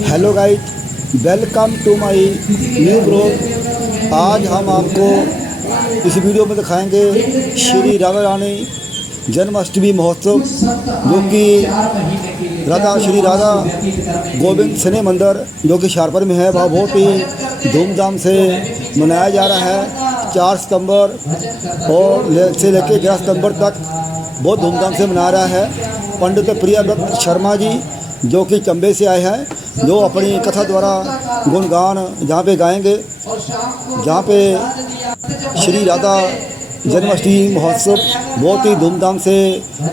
Hello guys, welcome to my new blog. आज हम आपको इस वीडियो में दिखाएंगे श्री राधा रानी जन्माष्टमी महोत्सव, जो कि श्री राधा गोविंद सिने मंदिर जो कि शाहपुर में है, वह बहुत ही धूमधाम से मनाया जा रहा है। 4 सितंबर और से लेकर 11 सितंबर तक बहुत धूमधाम से मना रहा है। पंडित प्रियव्रत शर्मा जी जो कि चंबे से आए हैं, जो अपनी कथा द्वारा गुणगान जहाँ पे गाएंगे, जहाँ पे श्री राधा जन्माष्टमी महोत्सव बहुत ही धूमधाम से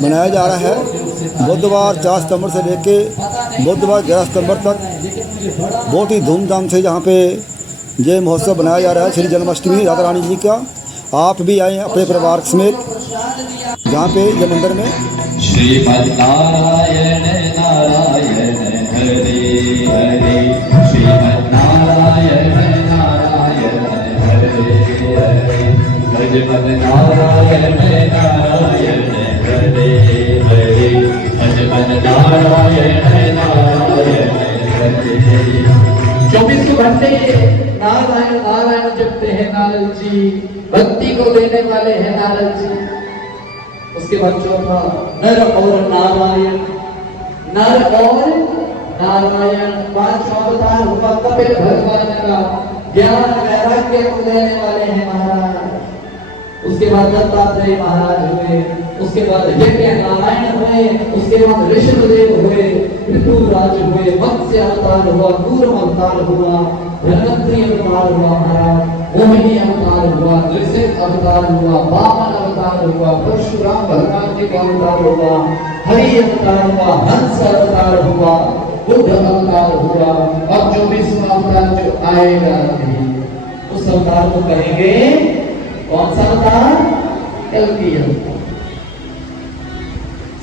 मनाया जा रहा है। बुधवार 4 सितंबर से लेके बुधवार 11 सितंबर तक बहुत ही धूमधाम से जहाँ पे ये महोत्सव मनाया जा रहा है श्री जन्माष्टमी राधा रानी जी का। आप भी आए अपने परिवार समेत जहाँ पे ये मंदिर में। श्रीमद् नारायण नारायण हरे हरे, श्रीमद् नारायण नारायण हरे हरे, भजमद् नारायण नारायण हरे हरे, भजमद् नारायण नारायण हरे। 24 घंटे नारायण नारायण जपते हैं नारद जी, भक्ति को देने वाले हैं नारद जी। उसके बाद चौथा नर और नारायण, नर और नारायण 5 अवतार हुआ कपिल भगवान का, ज्ञान वैराग्य को देने वाले हैं महाराज। उसके बाद दत्तात्रेय महाराज हुए, उसके बाद यज्ञ नारायण हुए, उसके बाद ऋषभदेव हुए, ऋतुराज हुए, मत्स्य अवतार हुआ, कूर्म अवतार हुआ, धन्वंतरी अवतार हुआ महाराज, मोहिनी अवतार हुआ, नृसिंह अवतार हुआ, वामन अवतार हुआ, परशुराम भगवान जी का अवतार हुआ, हरि अवतार हुआ, हंस अवतार हुआ, बुद्ध अवतार हुआ। और 24वां अवतार जो आएगा उस अवतार को कहेंगे कौन सा अवतार? कल्कि अवतार।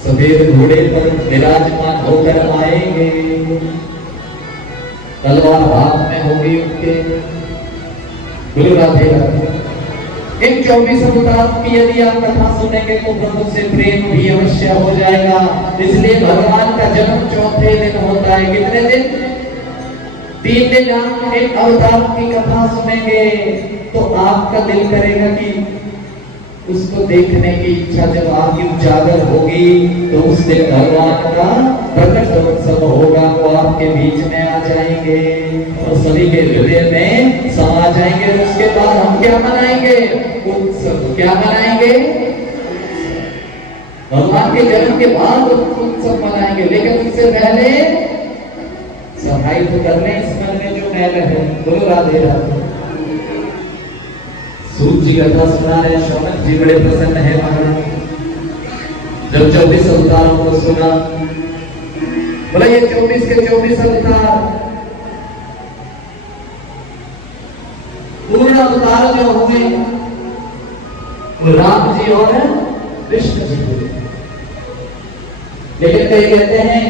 सफेद घोड़े पर विराजमान होकर आएंगे, तलवार हाथ में होगी उनके। गुरु राधे राधे। इन 24 अवतार की यदि आप कथा सुनेंगे तो प्रभु से प्रेम भी अवश्य हो जाएगा। इसलिए भगवान का जन्म चौथे दिन होता है। कितने दिन? 3 दिन आप एक अवतार की कथा सुनेंगे तो आपका दिल करेगा कि उसको देखने की इच्छा जब आपकी उजागर होगी तो उस दिन भगवान का प्रकट उत्सव होगा, वो आपके बीच में आ जाएंगे और सभी के हृदय में समा जाएंगे। उसके बाद हम क्या मनाएंगे? उत्सव। क्या मनाएंगे? भगवान के जन्म के बाद उत्सव मनाएंगे, लेकिन उससे पहले सफाई तो कर लें इस घर में जो मैल है। बोलो राधे राधे। सूत जी कथा सुना रहे, शौनक जी बड़े प्रसन्न है महाराज जब 24 अवतारों को सुना। बोला ये 24 के 24 अवतार, पूर्ण अवतार जो हुए वो राम जी और कृष्ण जी हुए। लेकिन कई कहते हैं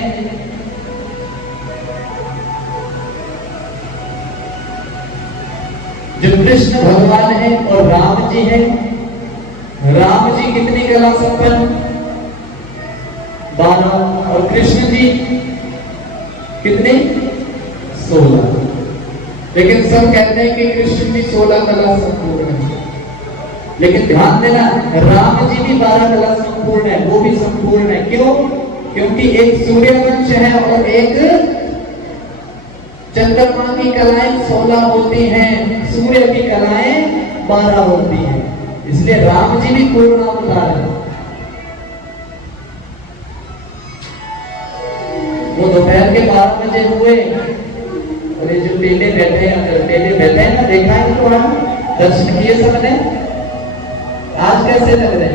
जो कृष्ण भगवान है और राम जी है, राम जी कितनी कला संपन्न? 12। और कृष्ण जी कितने? 16। लेकिन सब कहते हैं कि कृष्ण भी 16 कला संपूर्ण है। लेकिन ध्यान देना, राम जी भी 12 कला संपूर्ण है, वो भी संपूर्ण है। क्यों? क्योंकि एक सूर्यवंश है और एक चंद्रमा की कलाएं 16 होती हैं, सूर्य की कलाएं 12 होती हैं। इसलिए राम जी भी पूर्ण अवतार है। वो दोपहर के 12 बजे हुए और ये जो टेले बैठे हैं ना, देखा है तो हम दर्शन किए सबने। आज कैसे लग रहे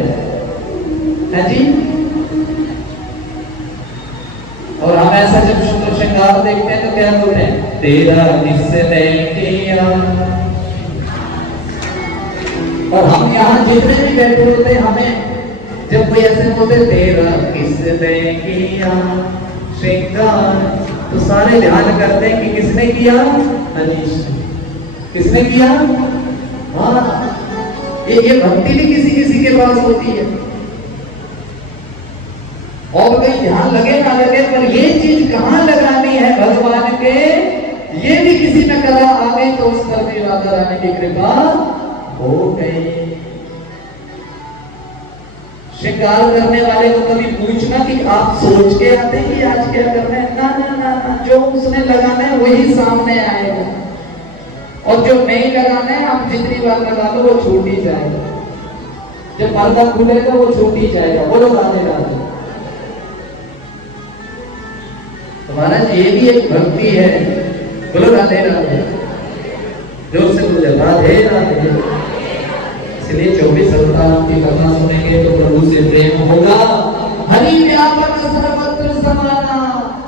हैं जी? और हम ऐसा जब सुंदर श्रृंगार देखते हैं तो क्या बोलते हैं? तेरा किसने किया। और हम यहाँ जितने भी बैठे होते हैं, हमें जब कोई ऐसे बोलते तेरा किसने किया श्रृंगार, तो सारे ध्यान करते हैं कि किसने किया? अनीश। किसने किया? हाँ, ये भक्ति भी किसी किसी के पास होती है। और कहीं ध्यान लगे ना लगे, पर ये चीज कहाँ लगानी है भगवान के, ये भी किसी में कला आ गई तो उस पर भी राधा रानी की कृपा हो गई। शिकार करने वाले को कभी पूछना कि आप सोच के आते हैं कि आज क्या करना है, ना ना ना ना, जो उसने लगाना है वही सामने आएगा, और जो नहीं लगाना है आप जितनी बार लगा लो वो छूट ही जाएगा, जब पर्दा खुलेगा वो छूट ही जाएगा। बोलो राधे राधे। तुम्हारा ये भी एक भक्ति है। बोलो राधे राधे, जोर से बोले राधे राधे। इसलिए 24 अवतारों की कथा सुनेंगे तो प्रभु से प्रेम होगा। हरि व्यापक सर्वत्र समाना,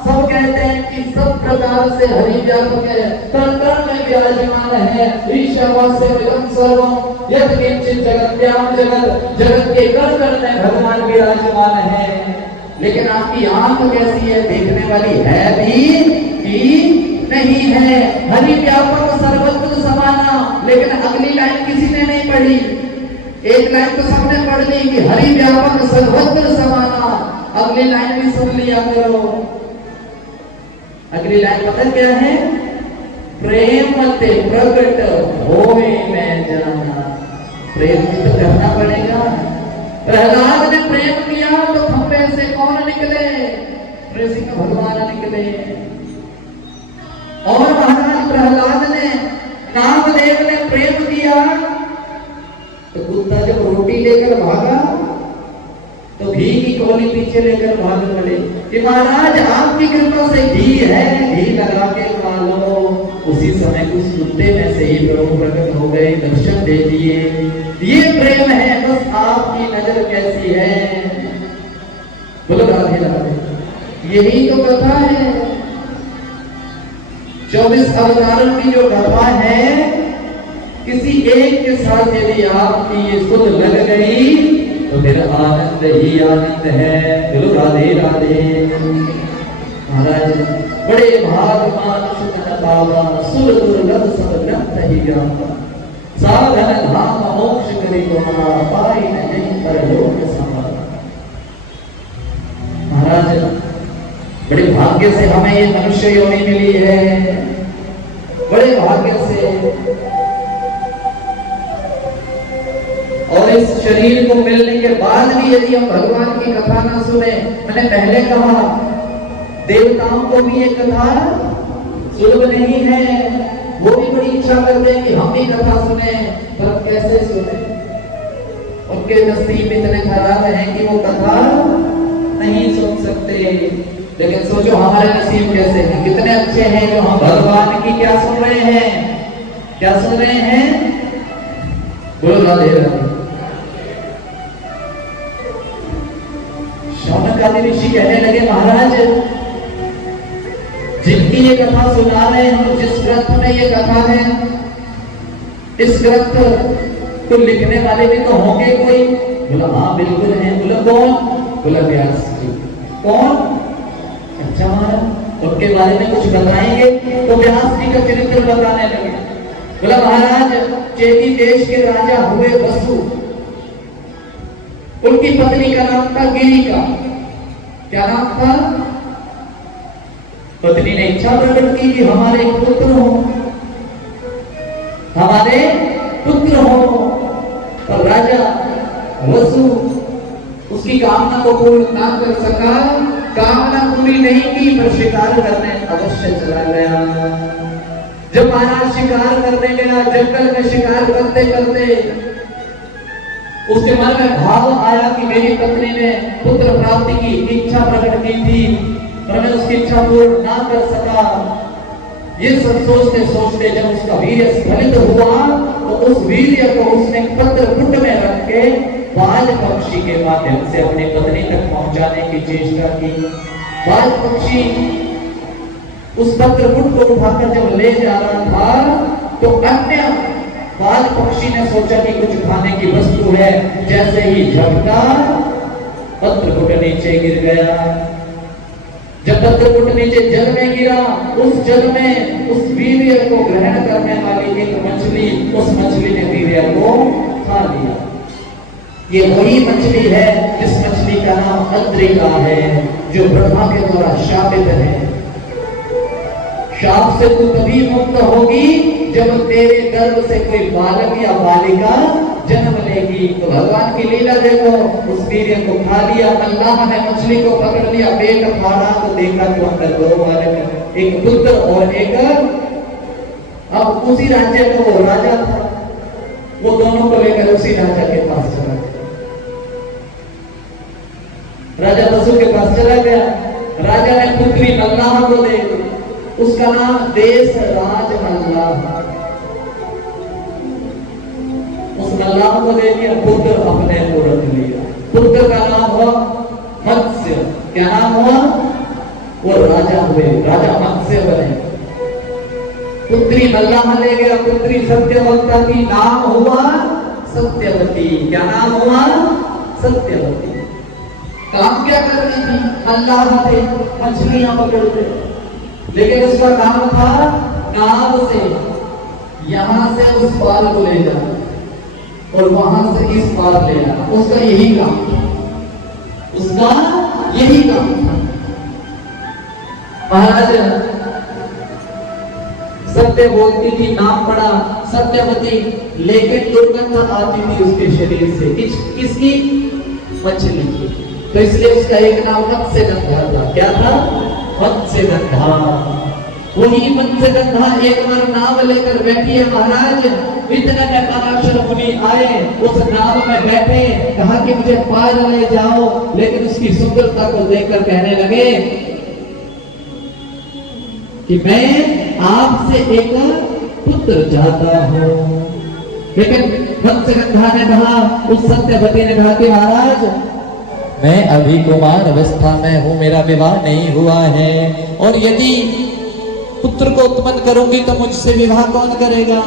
सब कहते हैं कि सब प्रकार से हरि व्यापक है, कण कण में विराजमान है। ईशावास्य विदं सर्वं यत् किंचित् जगत्याम जगत, जगत के कण कण में भगवान विराजमान है। लेकिन आपकी आंख कैसी है, देखने वाली है भी कि नहीं है। हरि व्यापक सर्वत्र समाना, लेकिन अगली लाइन किसी ने नहीं पढ़ी। एक लाइन तो सबने पढ़ ली कि हरि व्यापक सर्वत्र समाना, अगली लाइन भी सुन लिया करो। अगली लाइन पता क्या है? प्रेम ते प्रकट होए मैं जाना। प्रेम तो करना पड़ेगा। प्रहलाद ने प्रेम किया तो खंबे से कौन निकले? नृसिंह भगवान निकले। और महाराज प्रहलाद ने, नामदेव ने प्रेम किया तो कुत्ता जब रोटी लेकर भागा तो घी की कोली पीछे लेकर भाग पड़े कि महाराज आपकी कृपा से घी है, घी लगा के खा लो। उसी समय उस कुत्ते में से ही प्रभु प्रकट हो गए, दर्शन दे दिए। ये प्रेम है। बस आपकी नजर कैसी है? बोलो राधे राधे। यही तो कथा है। 24 अवतारों की जो कथा है, किसी एक के साथ यदि आपकी ये सुध लग गई तो फिर आनंद ही आनंद है। बोलो राधे राधे। महाराज बड़े भाग मानुष तन पावा, सुर दुर्लभ सब ग्रंथ ही गावा। साधन धाम मोक्ष करी तुम्हारा, पाई नहीं परलोक समारा। महाराज बड़े भाग्य से हमें ये मनुष्य योनि मिली है, बड़े भाग्य से। और इस शरीर को मिलने के बाद भी यदि हम भगवान की कथा ना सुने, मैंने पहले कहा देवताओं को भी ये कथा सुलभ नहीं है। वो भी बड़ी इच्छा करते हैं कि हम भी कथा सुने, पर कैसे सुने? उनके नसीब इतने खराब हैं कि वो कथा नहीं सुन सकते। लेकिन सोचो हमारे नसीब कैसे हैं, कितने अच्छे हैं जो हम भगवान की क्या सुन रहे हैं, क्या सुन रहे हैं? बोलो राधे राधे। शौनक आदि ऋषि कहने लगे महाराज जिनकी ये कथा सुना रहे हैं, जिस ग्रंथ में ये कथा है, इस ग्रंथ को लिखने वाले भी तो होंगे कोई? बोला हाँ बिल्कुल है। बोला कौन? बोला व्यास जी। कौन? अच्छा महाराज उनके बारे में कुछ बताएंगे? तो व्यास जी का चरित्र बताने लगे। बोला महाराज चेदी देश के राजा हुए वसु, उनकी पत्नी का नाम था गिरिका। क्या नाम था? पत्नी ने इच्छा प्रकट की कि हमारे पुत्र हो, हमारे पुत्र हो। पर राजा वसु उसकी कामना को पूर्ण ना कर सका, कामना पूरी नहीं की, पर शिकार करने अवश्य चला गया। जब महाराज शिकार करने गया, जंगल में शिकार करते करते उसके मन में भाव आया कि मेरी पत्नी ने पुत्र प्राप्ति की इच्छा प्रकट की थी, पर मैं उसकी इच्छा पूर्ण ना कर सका। ये सब सोचते सोचते जब उसका वीर्य स्खलित हुआ तो उस वीर्य को उसने पत्रपुट में रख के बाज पक्षी के माध्यम से अपनी पत्नी तक पहुंचाने की चेष्टा की। बाज पक्षी उस पत्रपुट को उठाकर जब ले जा रहा था तो अन्य बाज पक्षी ने सोचा कि कुछ खाने की वस्तु है, जैसे ही झपटा पत्रपुट नीचे गिर गया। जब पत्रपुट नीचे जल में गिरा, उस जल में उस वीर्य को ग्रहण करने वाली एक मछली, उस मछली ने वीर्य को खा लिया। ये वही मछली है जिस मछली का नाम अद्रिका है, जो ब्रह्मा के द्वारा शापित है। शाप से तू तभी मुक्त होगी जब तेरे गर्भ से कोई बालक या बालिका जन्म लेगी। तो भगवान की लीला देखो, उस वीर्य को खा लिया, अल्लाह ने मछली को पकड़ लिया, पेट फाड़ा तो देखा तो अंदर दो बालक, एक पुत्र और एक। अब उसी राज्य का वो राजा था, वो दोनों को लेकर उसी राजा के पास चला गया। राजा वसु के पास चला गया, राजा ने पुत्री मल्लाह को दे दी, उसका नाम देश राज मल्लाह। उस मल्लाह को दे दिया, पुत्र अपने को रख लिया। पुत्र का नाम हुआ मत्स्य। क्या नाम हुआ? वो राजा हुए, राजा मत्स्य बने। पुत्री मल्लाह ले गया, पुत्री सत्यवती की नाम हुआ सत्यवती। क्या नाम हुआ? सत्यवती। काम क्या कर रही थी? अल्लाह थे, मछलियां पकड़ते, लेकिन उसका काम था नाव से यहां से उस पार को ले जाना और वहां से इस पार ले जाना। उसका यही काम था, उसका यही काम था। महाराज सत्य बोलती थी, नाम पड़ा सत्यवती, लेकिन दुर्गंध आती थी उसके शरीर से। किसकी? मछली की। तो इसलिए उसका एक नाम मत्स्यगंधा था। क्या था? मत्स्यगंधा। वही मत्स्यगंधा एक बार नाव लेकर बैठी है महाराज। इतने में पराशर मुनि आए, उस नाव में बैठे, कहा कि मुझे पार ले जाओ, लेकिन उसकी सुंदरता को देखकर कहने लगे कि मैं आपसे एक पुत्र चाहता हूं। लेकिन मत्स्यगंधा ने कहा, उस सत्यवती ने कहा कि महाराज मैं अभी कुमार अवस्था में हूं, मेरा विवाह नहीं हुआ है, और यदि पुत्र को उत्पन्न करूंगी तो मुझसे विवाह कौन करेगा?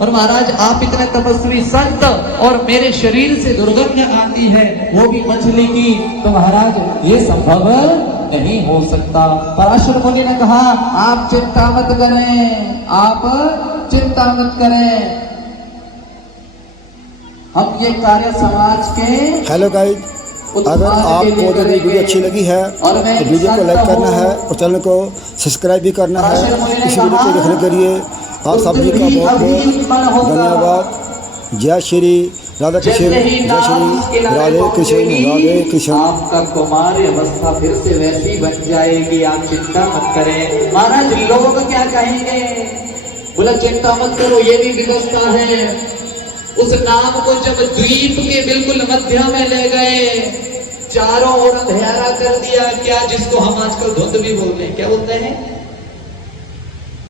और महाराज आप इतने तपस्वी संत और मेरे शरीर से दुर्गंध आती है, वो भी मछली की, तो महाराज ये संभव नहीं हो सकता। पराशर मुनि ने कहा आप चिंता मत करें, आप चिंता मत करें, हम ये कार्य समाज के। हेलो गाइस, अगर आपको ये वीडियो अच्छी लगी है तो वीडियो को लाइक करना है और चैनल को सब्सक्राइब भी करना है। इस वीडियो को देखने के लिए आप सभी का बहुत बहुत धन्यवाद। जय श्री राधा कृष्ण, जय श्री राधे कृष्ण, राधे कृष्ण। आपका कुमारी अवस्था फिर से वैसी बन जाएगी, आप चिंता मत करें। महाराज लोग क्या कहेंगे? बोला चिंता मत करो, ये भी व्यवस्था है। उस नाव को जब द्वीप के बिल्कुल मध्य में ले गए, चारों ओर अंधेरा कर दिया। क्या? जिसको हम आजकल धुंध भी बोलते हैं, क्या बोलते हैं?